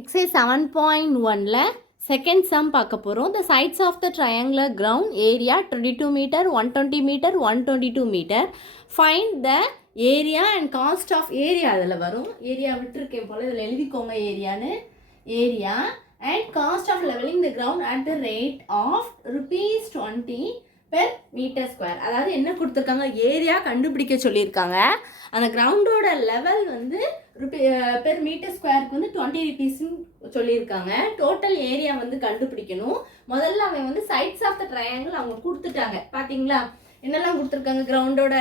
Exercise 7.1ல second sum பார்க்க போகிறோம். The sides of the triangular ground area 22 meter, 120 meter, 122 meter. Find the area and cost of area. அதில் வரும் area விட்டுருக்கேன் போல் இதில் எழுதிக்கோங்க ஏரியான்னு. Area and cost of leveling the ground at the rate of ₹20 per meter square. அதாவது என்ன கொடுத்துருக்காங்க, area கண்டுபிடிக்க சொல்லியிருக்காங்க. அந்த கிரவுண்டோட லெவல் வந்து பெர் மீட்டர் ஸ்கொயருக்கு வந்து ₹20 சொல்லியிருக்காங்க. டோட்டல் ஏரியா வந்து கண்டுபிடிக்கணும். முதல்ல அவன் வந்து சைட்ஸ் ஆஃப் த ட்ரையாங்கிள் அவங்க கொடுத்துட்டாங்க. பார்த்தீங்களா என்னெல்லாம் கொடுத்துருக்காங்க, கிரவுண்டோட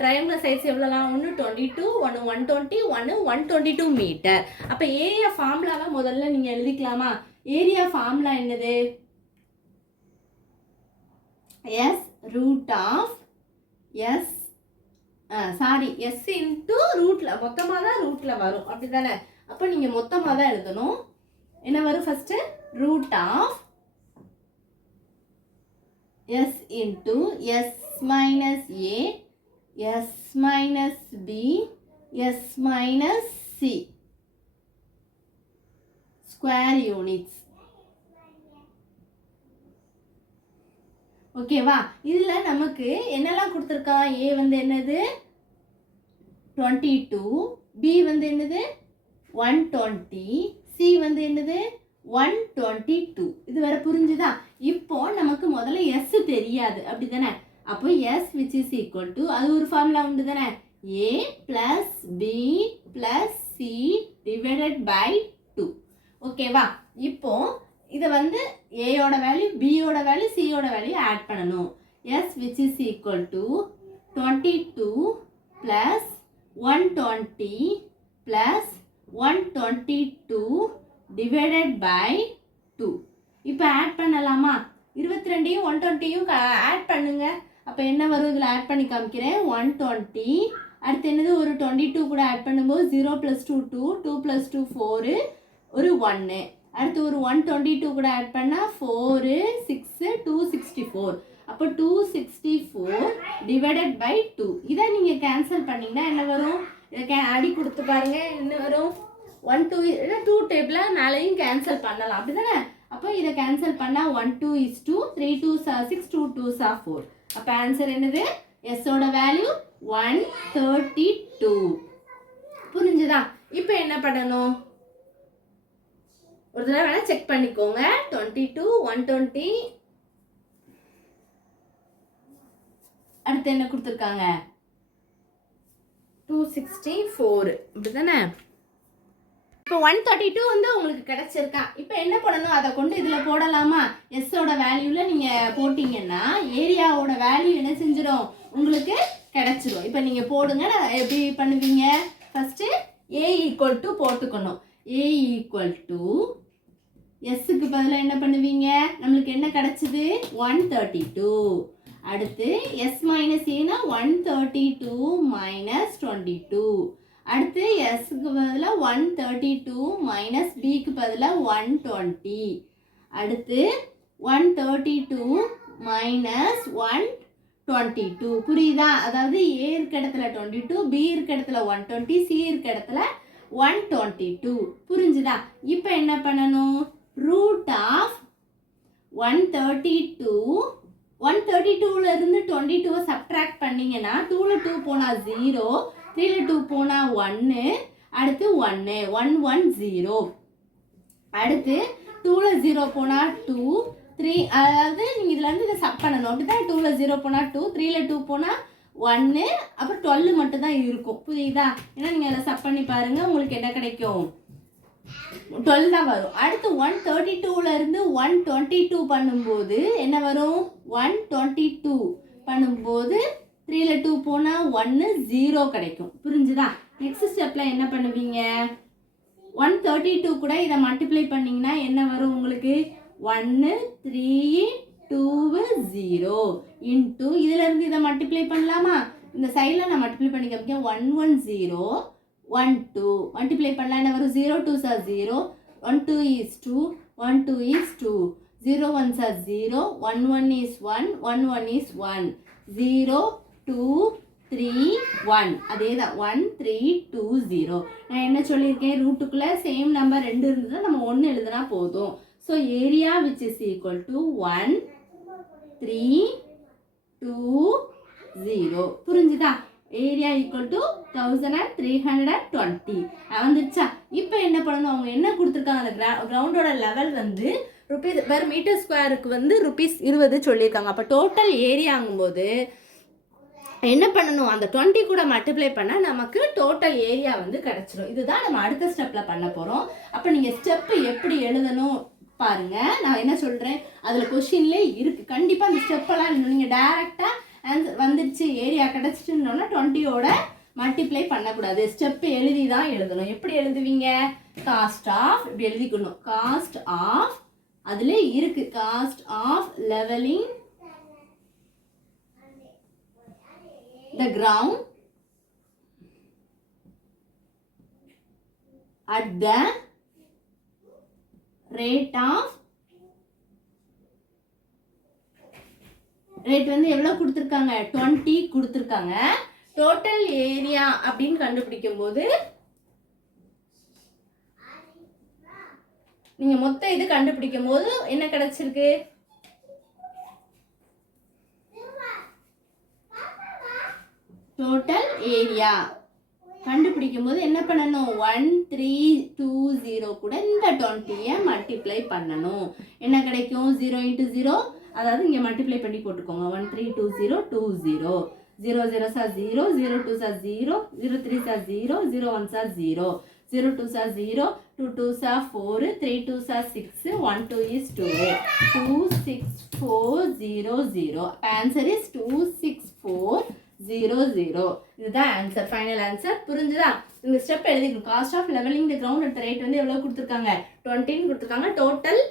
ட்ரையாங்குலர் சைட்ஸ் எவ்வளோலாம், ஒன்று 22, ஒன்று 120, ஒன்று 122 மீட்டர். அப்போ ஏரியா ஃபார்முலாவை முதல்ல நீங்கள் எழுதிக்கலாமா? ஏரியா ஃபார்முலா என்னது? S root of S S into ரூட்டில் மொத்தமாக தான் ரூட்டில் வரும், அப்படி தானே? அப்போ நீங்கள் மொத்தமாக தான் எழுதணும். என்ன வரும் first? Root of S into S minus A, S minus B, S minus C square units. ஓகேவா? இதில் நமக்கு என்னெல்லாம் கொடுத்துருக்கான்? ஏ வந்து என்னது 22, பி வந்து என்னது 120, சி வந்து என்னது 122. இது வரை புரிஞ்சுதா? இப்போ நமக்கு முதல்ல எஸ் தெரியாது, அப்படி தானே? அப்போ S which is equal to, அது ஒரு ஃபார்முலா உண்டு தானே, A plus B plus C divided by 2. ஓகேவா? இப்போ இதை வந்து ஏயோட வேல்யூ, பியோட வேல்யூ, சியோட வேல்யூ ஆட் பண்ணணும். S which is equal to 22 plus 120 plus 122 divided by 2. இப்போ ஆட் பண்ணலாமா? 22யும் 120யும் ஆட் பண்ணுங்க. அப்போ என்ன வரும்? இதில் ஆட் பண்ணி காமிக்கிறேன். 120 அடுத்து என்னது, ஒரு 22 கூட ஆட் பண்ணும்போது 0 + 2 2, 2 + 2 4, ஒரு 1. அடுத்து ஒரு 122 கூட ஆட் பண்ணால் 4 6 264. அப்போ 264 டிவைடட் பை 2. இதை நீங்கள் கேன்சல் பண்ணிங்கன்னா என்ன வரும்? இதை அடி கொடுத்து பாருங்க, என்ன வரும்? 1 2 2 டேபிளாக மேலேயும் கேன்சல் பண்ணலாம், அப்படி தானே? அப்போ இதை கேன்சல் பண்ணால் 1 2 is 2, 3 2 6, 2 2 4. அப்போ ஆன்சர் என்னது? எஸ்ஸோட வேல்யூ 132. புரிஞ்சுதா? இப்போ என்ன பண்ணணும்? ஒரு தடவை வேணா செக் பண்ணிக்கோங்க. 22 120 அடுத்து என்ன கொடுத்துருக்காங்க? 264, இப்படிதானே? இப்போ 132 வந்து உங்களுக்கு கிடைச்சிருக்கா. இப்போ என்ன பண்ணணும்? அதை கொண்டு இதில் போடலாமா? எஸ்ஸோட வேல்யூவில் நீங்கள் போட்டிங்கன்னா ஏரியாவோட வேல்யூ என்ன செஞ்சிடும்? உங்களுக்கு கிடைச்சிரும். இப்போ நீங்கள் போடுங்க. நான் எப்படி பண்ணுவீங்க? ஃபஸ்ட்டு ஏ ஈக்குவல் டு போட்டுக்கணும். ஏ ஈக்குவல் டு எஸ்ஸுக்கு பதிலாக என்ன பண்ணுவீங்க? நம்மளுக்கு என்ன கிடச்சிது? 132. அடுத்து எஸ் மைனஸ் ஏனா 132 மைனஸ் 22. அடுத்து எஸ்க்கு பதிலாக 132 மைனஸ் பிக்கு பதிலாக 120. அடுத்து 132 மைனஸ் 122. புரியுதா? அதாவது ஏ இருக்க இடத்துல 22, பி இருக்க இடத்துல 120, சி இருக்க இடத்துல 122. புரிஞ்சுதா? இப்போ என்ன பண்ணணும்? ரூட் ஆஃப் 132, 132ல இருந்து 22 சப்ட்ராக்ட் பண்ணீங்கன்னா 2ல 2 போனால் 0, 3ல 2 போனால் 1, அடுத்து 1 110. அடுத்து 2ல 0 போனால் 2, 3, அதாவது நீங்கள் இதில் இருந்து இதை சப் பண்ணணும், அப்படி தான். 2ல 0 போனால் 2, 3ல 2 போனால் 1, அப்புறம் 12 மட்டும் தான் இருக்கும். புரியுதா? ஏன்னா நீங்கள் அதை சப் பண்ணி பாருங்கள், உங்களுக்கு என்ன கிடைக்கும்? 12 தான் வரும். அடுத்து 132ல இருந்து 122 பண்ணும்போது என்ன வரும்? 122 பண்ணும்போது 3ல 2 போனால் 1 0 கிடைக்கும். புரிஞ்சுதா? நெக்ஸ்ட் ஸ்டெப்பில் என்ன பண்ணுவீங்க? 132 கூட இதை மல்டிப்ளை பண்ணிங்கன்னா என்ன வரும் உங்களுக்கு? 1 3 2 0 இன்ட்டு இதில் இருந்து இதை மல்டிப்ளை பண்ணலாமா? இந்த சைடில் நான் மல்டிப்ளை பண்ணி காமிக்கேன். 110 1 2 மல்டிப்ளை பண்ணலாம். என்ன வரும்? 0 2 0, 1 2 is 2, 1 2 is 2, 0 1 0, 1 1 is 1, 1 1 is 1, 0 2 3 1 அதே தான் 1 3 2 0. நான் என்ன சொல்லியிருக்கேன், ரூட்டுக்குள்ளே சேம் நம்பர் 2 இருந்ததுன்னா நம்ம 1 எழுதுனா போதும். So area which is equal to 1 3 2 0. புரிஞ்சுதா? ஏரியா ஈக்குவல் டு 1320 வந்துருச்சா? இப்போ என்ன பண்ணணும், அவங்க என்ன கொடுத்துருக்காங்க, அந்த கிரவுண்டோட லெவல் வந்து ருபீஸ் பெர் மீட்டர் ஸ்கொயருக்கு வந்து ருபீஸ் 20 சொல்லியிருக்காங்க. அப்போ டோட்டல் ஏரியாங்கும்போது என்ன பண்ணணும், அந்த 20 கூட மல்டிப்ளை பண்ணால் நமக்கு டோட்டல் ஏரியா வந்து கிடச்சிடும். இதுதான் நம்ம அடுத்த ஸ்டெப்பில் பண்ண போகிறோம். அப்போ நீங்கள் ஸ்டெப்பு எப்படி எழுதணும் பாருங்க. நான் என்ன சொல்கிறேன், அதில் கொஷின்லேயே இருக்குது. கண்டிப்பாக அந்த ஸ்டெப்பெல்லாம் எழுதணும். நீங்கள் டேரெக்டாக ஆன்சர் வந்துடுச்சு, ஏரியா கிடச்சிட்டுன்னா 20யோட மல்டிப்ளை பண்ணக்கூடாது. ஸ்டெப்பு எழுதி தான் எழுதணும். எப்படி எழுதுவீங்க, காஸ்ட் ஆஃப் இப்படி எழுதிக்கணும். காஸ்ட் ஆஃப் அதில் இருக்குது, cost of levelling the ground at the rate வந்து எவ்வளோ கொடுத்துருக்காங்க, 20 கொடுத்துருக்காங்க. டோட்டல் ஏரியா அப்படின்னு கண்டுபிடிக்கும் போது நீங்க மொத்த இது கண்டுபிடிக்கும் போது என்ன கிடைச்சிருக்கு, டோட்டல் ஏரியா கண்டுபிடிக்கும் போது என்ன பண்ணணும், 1320 கூட இந்த 20யை மல்டிப்ளை பண்ணணும். என்ன கிடைக்கும், 0 × 0, அதாவது இங்கே மல்டிப்ளை பண்ணி போட்டுக்கோங்க. 1320 20 0 0 sir 0 0 2 sir 0 0 3 sir 0 0 1 sir 0 0 2 sir 0 2 2 sir 4 3 2 sir 6 1 2 is 2 2 6 4 0 0. Answer is 26400. இதுதான் ஆன்சர், ஃபைனல் ஆன்சர். புரிஞ்சுதா? இந்த ஸ்டெப் எழுதிக்கணும். Cost of levelling the ground at rate வந்து எவ்வளோ கொடுத்துருக்காங்க, 20 கொடுத்துருக்காங்க. டோட்டல்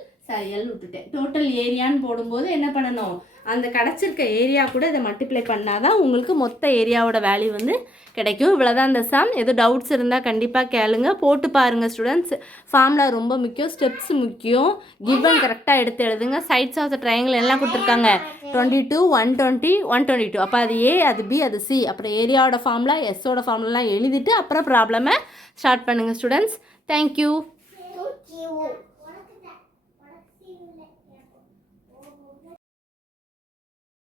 எல் விட்டுட்டேன். டோட்டல் ஏரியான்னு போடும்போது என்ன பண்ணணும், அந்த கிடச்சிருக்க ஏரியா கூட இதை மல்டிப்ளை பண்ணால் தான் உங்களுக்கு மொத்த ஏரியாவோட வேல்யூ வந்து கிடைக்கும். இவ்வளோதான் இந்த சம். எதுவும் டவுட்ஸ் இருந்தால் கண்டிப்பாக கேளுங்க, போட்டு பாருங்கள் ஸ்டூடெண்ட்ஸ். ஃபார்முலா ரொம்ப முக்கியம், ஸ்டெப்ஸ் முக்கியம். கிவன் கரெக்டாக எடுத்து எழுதுங்க. சைட்ஸ் ஆஃப் த ட்ரையாங்கிள் எல்லாம் கொடுத்துருக்காங்க, 22 120 122. அப்போ அது ஏ, அது பி, அது சி. அப்புறம் ஏரியாவோட ஃபார்முலா, எஸ்ஸோட ஃபார்முலாலாம் எழுதிட்டு அப்புறம் ப்ராப்ளமை ஸ்டார்ட் பண்ணுங்கள் ஸ்டூடெண்ட்ஸ். தேங்க்யூ.